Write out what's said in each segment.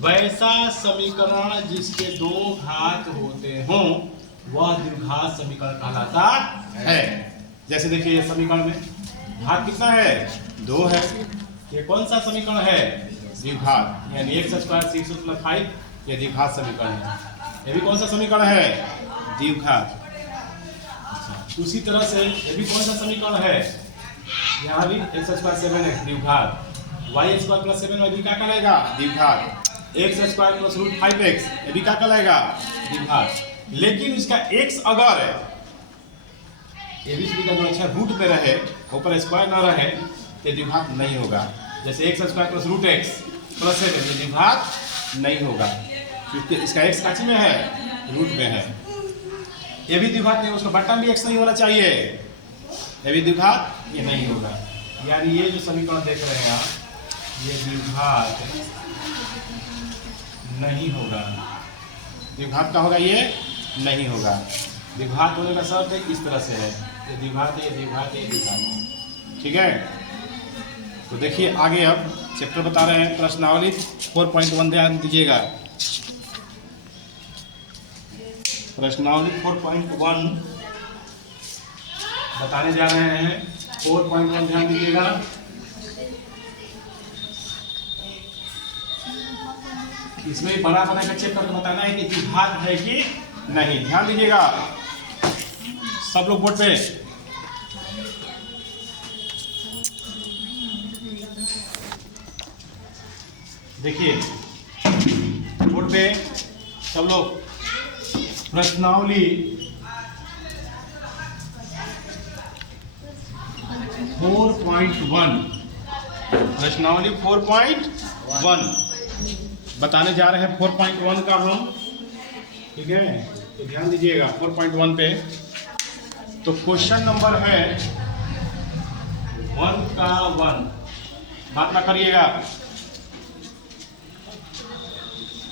वैसा समीकरण जिसके दो घात होते हों वह द्विघात समीकरण कहलाता है। जैसे देखिए ये समीकरण में घात कितना है, 2 है। ये कौन सा समीकरण है, द्विघात, यानी x² 6 + 5 ये द्विघात समीकरण है। ये भी कौन सा समीकरण है, द्विघात। उसी तरह से ये भी कौन सा समीकरण है, यहाँ भी x² 7x द्विघात, y² + 7y भी क्या कहलाएगा, द्विघात। x² + √5x ये भी क्या कहलाएगा, द्विघात। लेकिन इसका x अगर एबीसीडी का जो अच्छा रूट में रहे, ऊपर स्क्वायर ना रहे, ये द्विघात नहीं होगा। जैसे x² + √x + 7 ये द्विघात नहीं होगा, क्योंकि इसका x काची में है, रूट में है। ये भी द्विघात नहीं, उसका बट्टा भी x नहीं होना चाहिए, ये भी द्विघात ये नहीं होगा। यानी ये जो समीकरण देख रहे हैं आप, ये द्विघात नहीं होगा। द्विघात का होगा, ये नहीं होगा। द्विघात होने का शर्त है इस तरह से है, ये द्विघात है, ये द्विघात है, ये द्विघात है। ठीक है, तो देखिए आगे अब चैप्टर बता रहे हैं प्रश्नावली 4.1 ध्यान दीजिएगा। प्रश्नावली 4.1 बताने जा रहे हैं। 4.1 ध्यान दीजिएगा। इसमें बड़ा बना का चेक करके बताना है कि द्विघात है कि नहीं। ध्यान दीजिएगा सब लोग बोर्ड पे। देखिए बोर्ड पे सब लोग प्रश्नावली 4.1 प्रश्नावली 4.1 बताने जा रहे हैं। 4.1 का हम, ठीक है, तो ध्यान दीजिएगा 4.1 पे। तो क्वेश्चन नंबर है 1 का 1, बात ना करिएगा।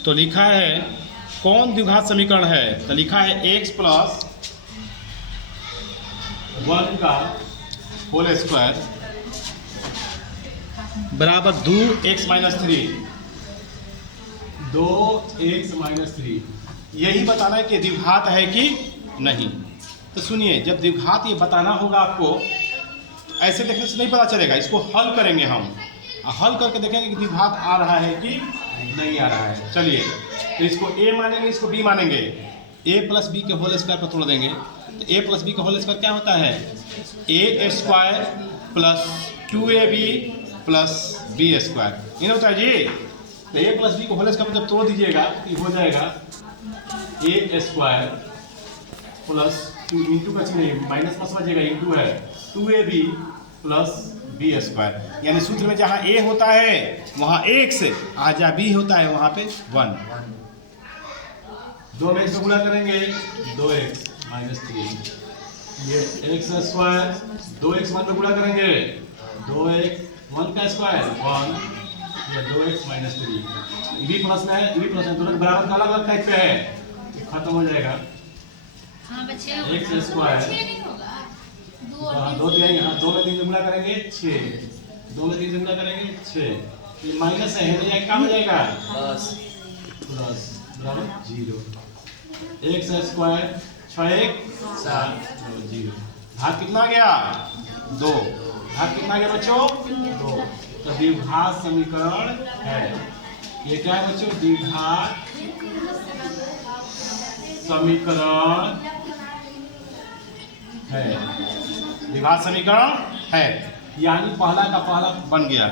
तो लिखा है कौन द्विघात समीकरण है, तो लिखा है x + 1 का होल स्क्वायर बराबर 2x - 3, 2x - 3। यही बताना है कि द्विघात है कि नहीं। तो सुनिए, जब द्विघात ये बताना होगा आपको, तो ऐसे देखने से नहीं पता चलेगा, इसको हल करेंगे हम। हल करके देखेंगे कि द्विघात आ रहा है कि नहीं आ रहा है। चलिए, तो इसको a मानेंगे, इसको b मानेंगे। a + b के होल स्क्वायर पर तोड़ देंगे, तो a + b का होल स्क्वायर क्या होता है, a² + 2ab + b²। ये होता है जी। तो a + b को होल स्क्वायर जब तोड़ दीजिएगा तो हो जाएगा a² + 2 इंटू का नहीं, माइनस में समझिएगा, इंटू है 2ab + b²। यानी सूत्र में जहाँ a होता है वहाँ x, जहाँ b होता है वहाँ पे 1। 2 में x को गुणा करेंगे, 2x - 3। ये x² 2x 1 में गुणा करेंगे, 2x 1 का स्क्वायर 1, ये 2x - 3। ये भी प्लस में है, ये भी प्लस में, दोनों बराबर का अलग-अलग टाइप पे है, खत्म हो जाएगा। x² 2 दिया, 2 में 3 से गुणा करेंगे 6, 2 में 3 से गुणा करेंगे 6। ये माइनस है, तो क्या हो जाएगा, प्लस बराबर 0। x² 6x 7 0। घात कितना आ गया, 2। घात कितना आ गया बच्चों, 2। तो द्विघात समीकरण है। ये क्या है बच्चों, द्विघात समीकरण है। द्विघात समीकरण है, यानी पहला का पहला बन गया।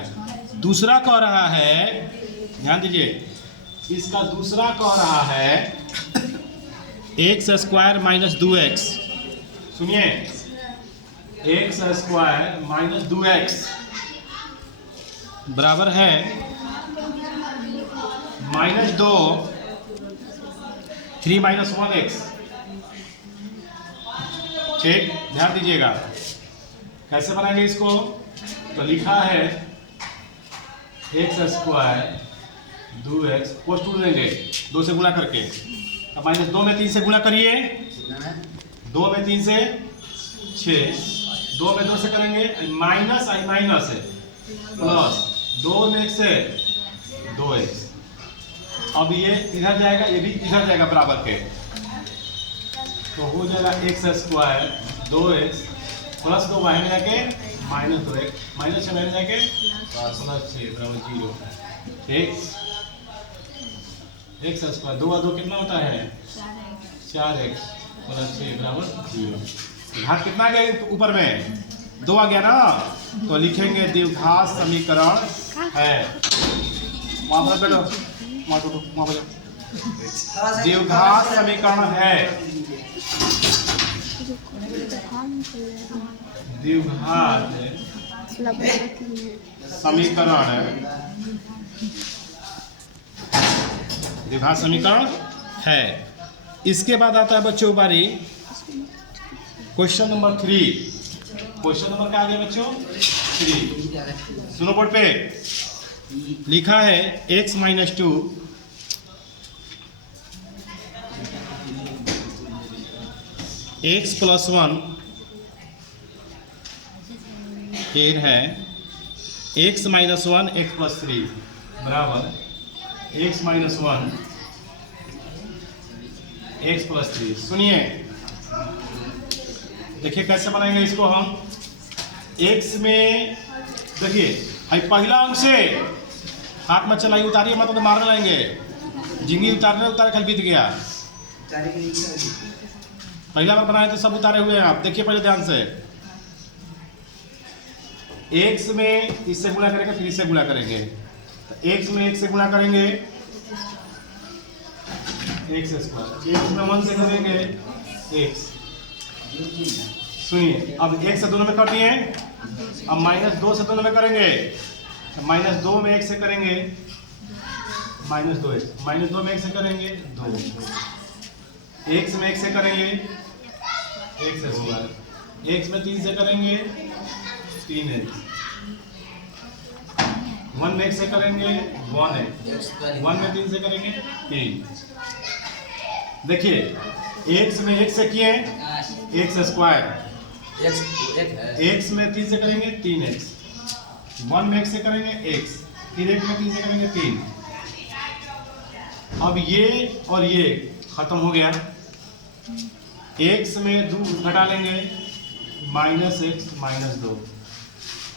दूसरा कह रहा है, ध्यान दीजिए, इसका दूसरा कह रहा है x² - 2x। सुनिए, x² - 2x बराबर है -2 3 - 1x। ठीक, ध्यान दीजिएगा कैसे बनाएंगे इसको। तो लिखा है x² 2x को टूट देंगे 2 से गुणा करके। अब -2 में 3 से गुणा करिए, 2 में 3 से 6, 2 में 2 से करेंगे माइनस, आई माइनस है, प्लस 2 में 1 से 2x। अब ये इधर जाएगा, ये भी इधर जाएगा बराबर के, तो हो जाएगा x स्क्वायर 2x प्लस 2 बाहर जाके माइनस 2x माइनस 6 बाहर जाके प्लस 6 बराबर 0। ठीक, x स्क्वायर 2 और 2 कितना होता है 4x प्लस 6 बराबर 0। घात कितना गया ऊपर में 2 आ गया ना, तो लिखेंगे द्विघात समीकरण है। वहां पर बैठो, वहां बैठो, द्विघात समीकरण है, द्विघात समीकरण है, द्विघात समीकरण है। इसके बाद आता है बच्चों बारी क्वेश्चन नंबर 3। क्वेश्चन नंबर क्या आ गया बच्चों 3। सुनो बोर्ड पे लिखा है x माइनस 2 x प्लस 1, फिर है x माइनस 1 x प्लस 3 बराबर x माइनस 1 x प्लस 3। सुनिए, देखिए कैसे बनाएंगे इसको हम। x में देखिए पहला अंक से हाथ में चलाइए, उतारिए मत तो मारने लाएंगे, जिंगी उतारे कल बीत गया। पहला बार बनाए तो सब उतारे हुए हैं आप, देखिए पहले ध्यान से। x में इससे गुणा करेंगे, फिर इससे गुणा करेंगे, तो x में 1 से गुणा करेंगे x स्क्वायर, x में 1 से करेंगे x। सुनिए, अब 1 से दोनों में कर दिए, अब माइनस 2 से दोनों में करेंगे, तो माइनस 2 में 1 से करेंगे माइनस 2x, माइनस 2 में 1 से करेंगे 2, x में 1 से करेंगे x स्क्वायर, x में 3 से करेंगे 3x, 1 में 1 से करेंगे 1x, 1 में 3 से करेंगे 3। देखिए x में 1 से किए x स्क्वायर, x में 3 से करेंगे 3x, 1 में 1 से करेंगे x, फिर 1 में 3 से करेंगे 3। अब ये और ये खत्म हो गया, x में 2 घटा लेंगे माइनस x माइनस 2,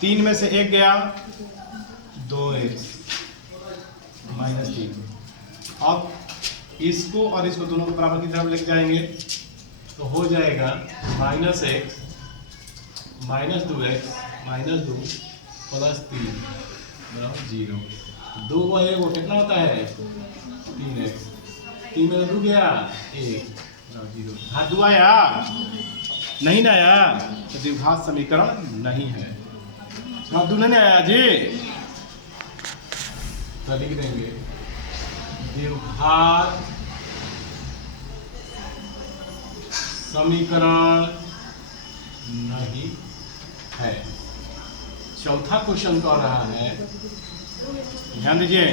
3 में से 1 गया 2x माइनस 3। अब इसको और इसको दोनों को बराबर की तरफ लेके जाएंगे, तो हो जाएगा minus x minus 2x minus 2 plus 3 बराबर 0। 2 को 1 को कितना होता है 3x, 3 में 2 गया 1 बराबर 0। हाथ 2 आया नहीं ना आया, तो द्विघात समीकरण नहीं है। हाथ 2 नहीं आया जी, तो लिख देंगे द्विघात समीकरण नहीं है। चौथा क्वेश्चन कह रहा है, ध्यान दीजिए,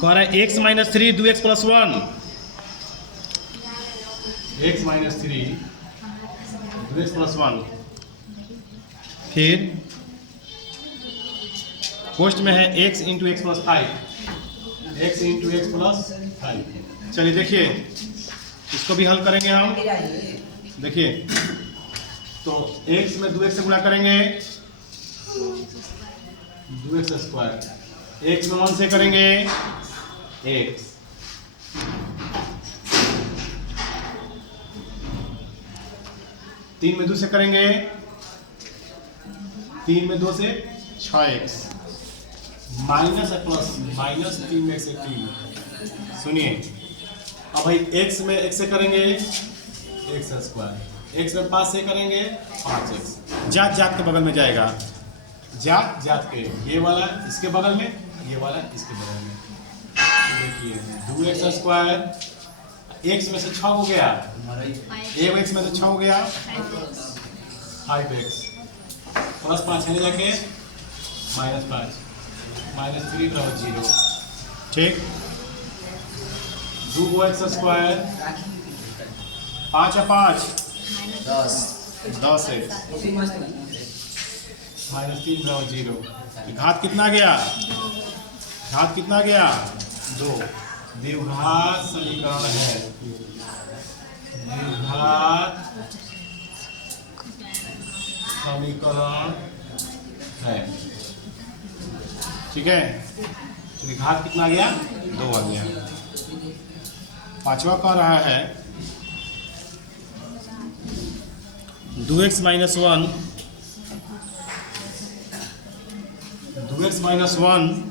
कह रहा है x minus 3 2x plus 1, x minus 3 2x plus 1, फिर पोस्ट में है x into x plus 5, x into x plus 5। चलिए देखिए इसको भी हल करेंगे हम। देखिए तो x में 2x से गुणा करेंगे 2x स्क्वायर, x में 1 से करेंगे x, 3 में 2 से करेंगे, 3 में 2 से 6x माइनस प्लस माइनस 3 में से 3। सुनिए, अब भाई x में 1 से करेंगे x स्क्वायर, x में 5 से करेंगे 5x, जात जात के बगल में जाएगा, जात जात के, ये वाला इसके बगल में, ये वाला इसके बगल में। देखिए 2x स्क्वायर, x में से 6 हो गया, x में से 6 हो गया 5x प्लस 5 है जाके माइनस 5 माइनस 3 बराबर 0। ठीक, 2x स्क्वायर 5 या 5 10x माइनस 3 बराबर 0। घात कितना गया घात कितना गया 2। द्विघात समीकरण है, द्विघात समीकरण है। ठीक है, तो घात कितना गया 2 आ गया। पांचवा कह रहा है 2x माइनस 1, 2x माइनस 1,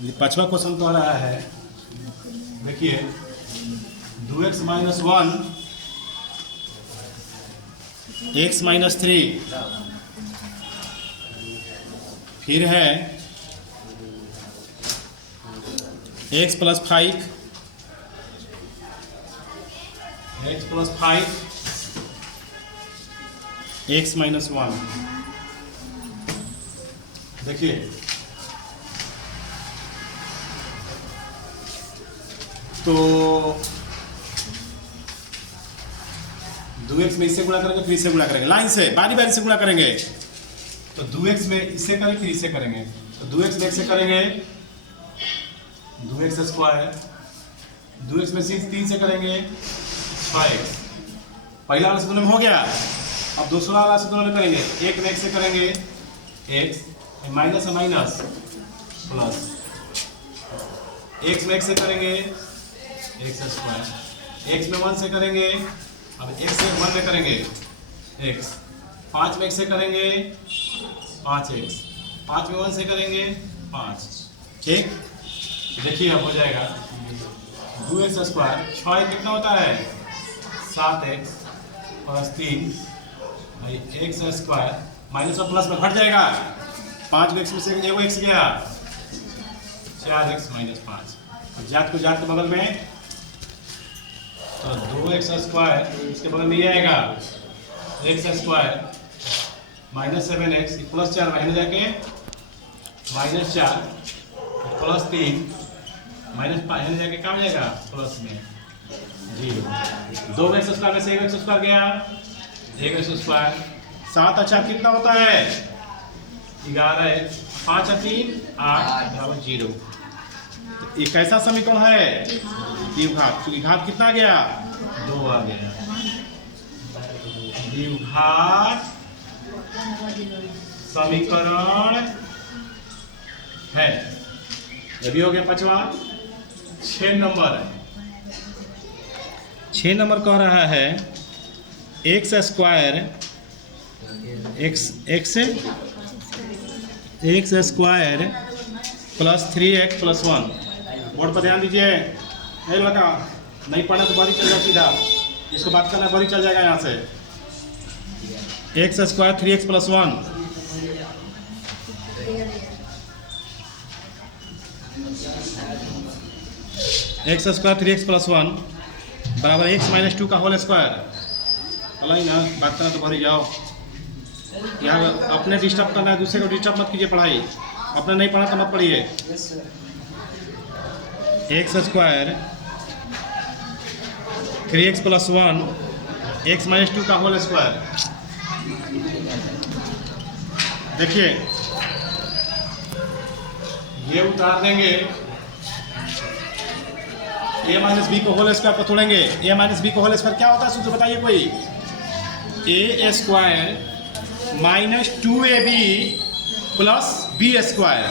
ये पांचवा क्वेश्चन कह रहा है। देखिए 2x माइनस 1, x माइनस 3, फिर है x plus 5, x plus 5, x minus 1। देखिए तो 2x में इससे गुणा करेंगे, फिर इससे गुणा करेंगे, लाइन से बारी बारी से गुणा करेंगे। तो 2x में इससे करेंगे, फिर इससे करेंगे। तो 2x में इससे करेंगे 2x स्क्वायर, 2x में 3 से करेंगे 6x। पहला वाला से दोनों में हो गया। अब दूसरा वाला से दोनों में करेंगे, एक में x से करेंगे x, माइनस है माइनस प्लस, x में x से करेंगे x स्क्वायर, x में 1 से करेंगे, अब x से 1 में करेंगे x, 5 में x से करेंगे 5x, 5 में 1 से करेंगे 5। ठीक, देखिए अब हो जाएगा 2x स्क्वायर, 6 कितना होता है 7x plus 3 x square, minus और प्लस में घट जाएगा। 5 x में से एगो x गया, 4x माइनस 5। अब जात को जात के बगल में, तो 2x स्क्वायर इसके बगल में ये आएगा x square minus 7x plus 4 बाहर जाके माइनस 4 प्लस 3 माइनस 5 जाके क्या हो जाएगा प्लस में 0। 2x स्क्वायर में से 1x स्क्वायर गया, 1x स्क्वायर। 7 अच्छा कितना होता है 11x, 5 3 8 बराबर 0। ये कैसा समीकरण है द्विघात, क्योंकि घात कितना गया 2 आ गया। द्विघात समीकरण है। ये भी हो गया पांचवा। 6 नंबर, 6 नंबर कह रहा है x square, x square plus 3x plus 1। Board पर ध्यान दीजिए, नहीं लगा नहीं पढ़ना तो बड़ी चल जाए, सीधा जिसको बात करना बड़ी चल जाएगा यहाँ से। X square 3x plus 1, x square 3x plus 1 बराबर x माइनस 2 का होल स्क्वायर। चला ही ना, बात करना तो भर ही जाओ। यहाँ अपने डिस्टर्ब करना है, दूसरे को डिस्टर्ब मत कीजिए। पढ़ाई अपना नहीं पढ़ा तो मत पढ़िए। X square 3x plus 1 x minus 2 का होल स्क्वायर। देखिए ये उतार देंगे, a माइनस बी को होल स्क्वायर को तोड़ेंगे। a माइनस बी को होल स्क्वायर क्या होता है सूत्र बताइए कोई। a square minus 2ab plus b square,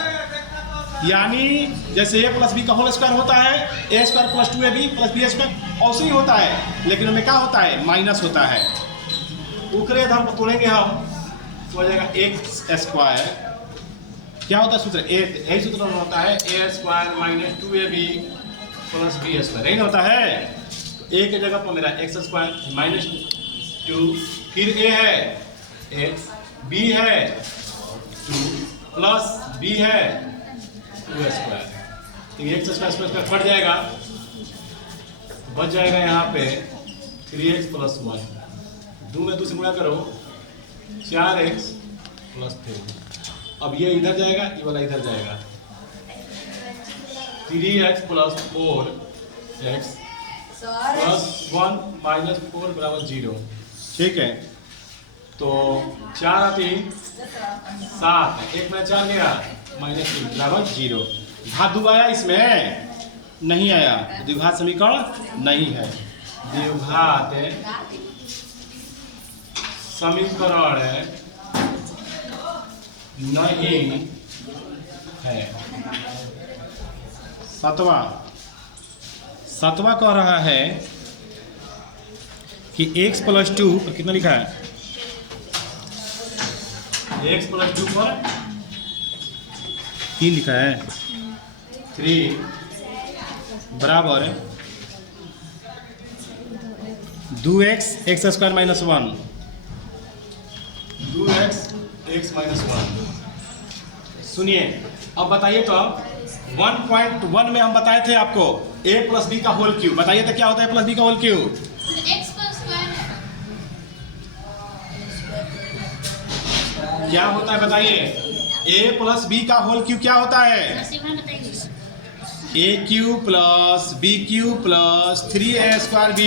यानी जैसे a प्लस बी का होल स्क्वायर होता है, a square plus 2ab plus b square औसे ही होता है, लेकिन उनमें क्या होता है माइनस होता है। ऊपरी धर्म को तोड़ेंगे हम, तो हो जाएगा एक्स स्क्वायर। क्या होता है सूत्र, यही सूत्र होता है a square minus 2ab plus b square, यही होता है। a के जगह पर मेरा एक्स स्क्वायर माइनस 2, फिर a है x, b है 2 प्लस b है 2 स्क्वायर। तो एक्स स्क्वायर कट जाएगा, बच जाएगा यहाँ पे 3x प्लस 1। 2 में 2 से गुणा करो 4x प्लस 3। अब ये इधर जाएगा, ये वाला इधर जाएगा। 3x plus 4x plus 1 minus 4 बराबर 0। ठीक है, तो 4 3 7 है, 1 में 4 गया -3 बराबर 0। घात 2 आया इसमें नहीं आया, द्विघात समीकरण नहीं है। द्विघात समीकरण नहीं है। सातवां कह रहा है कि x + 2 पर कितना लिखा है, x + 2 पर 3 लिखा है, 3 बराबर 2x x² - 1, 2x x - 1। सुनिए अब बताइए तो 1.1 में हम बताए थे आपको a + b का होल क्यूब, बताइए तो क्या होता है a + b का होल क्यूब? x का स्क्वायर है। क्या होता है बताइए, a + b का होल क्यूब क्या होता है? a³ + b³ + 3a² b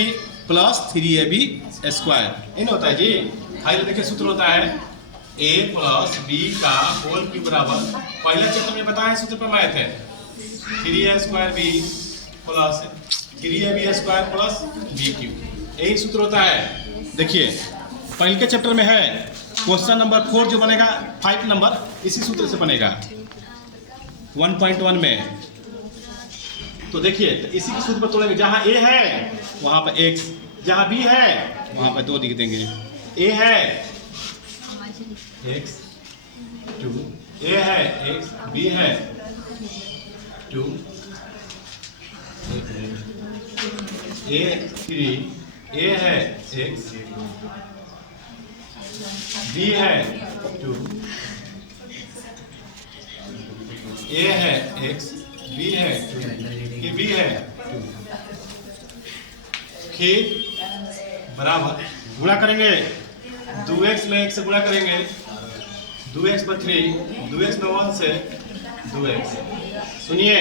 + 3ab² इन होता है जी। आइए देखिए सूत्र होता है a + b का होल क्यूब बराबर, पहले चैप्टर में बताया सूत्र पर आए थे 3a² b + 3ab² + b³, यही सूत्र होता है। देखिए पहले के चैप्टर में है क्वेश्चन नंबर 4 जो बनेगा 5 नंबर इसी सूत्र से बनेगा 1.1 में। तो देखिए तो इसी के सूत्र पर तोड़ेंगे, जहाँ a है वहाँ पर x, जहाँ b है वहाँ पर 2 लिख देंगे। a है x 2, a है x, b है 2, a 3, a है x, b है 2, a है x, b है 2, b है 2। फिर बराबर गुणा करेंगे, 2x में 1 से गुणा करेंगे, 2x पर 3, 2x में 1 से 2x। सुनिए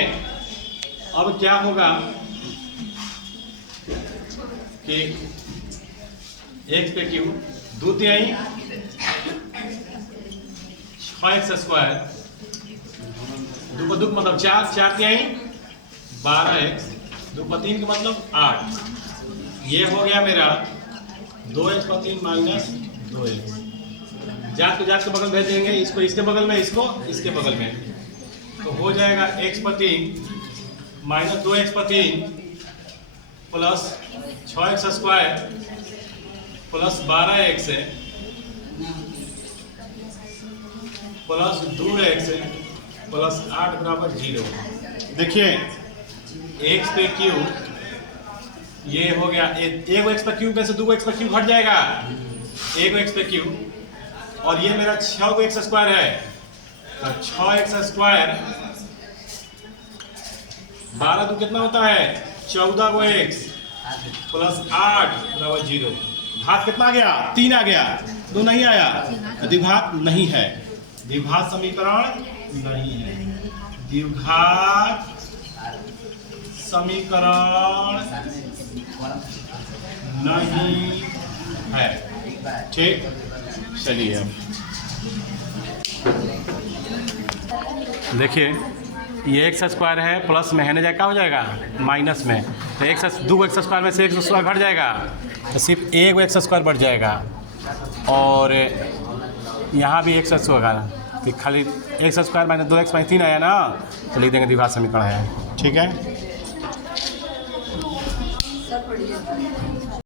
अब क्या होगा कि x पे क्यूब 2 तिहाई 6x², 2 पर 2 का मतलब 4, 4 तिहाई 12x, 2 पर 3 का मतलब 8। ये हो गया मेरा 2x पर 3 - 2x। जात के बगल भेज देंगे, इसको इसके बगल में, इसको इसके बगल में, तो हो जाएगा x पर 3 - 2x पर 3 + 6x² + 12x + 2x + 8 बराबर 0। देखिए x पे क्यूब ये हो गया, एक x पर क्यूब में से 2 x पर क्यूब हट जाएगा, 1 x पे क्यूब, और ये मेरा 6 x² है, तो 6x², 12 2 कितना होता है 14 x + 8 बराबर 0। घात कितना आ गया 3 आ गया, 2 नहीं आया, द्विघात नहीं है, द्विघात समीकरण नहीं है, द्विघात समीकरण नहीं है। ठीक, चलिए अब देखिए ये x² है, प्लस में है ना, जाए क्या हो जाएगा माइनस में, तो दो x² में से x² घट जाएगा, तो सिर्फ एक x² बढ़ जाएगा, और यहाँ भी x² होगा, तो खाली x² - 2x - 3 आया ना, तो लिख देंगे द्विघात समीकरण है। ठीक है।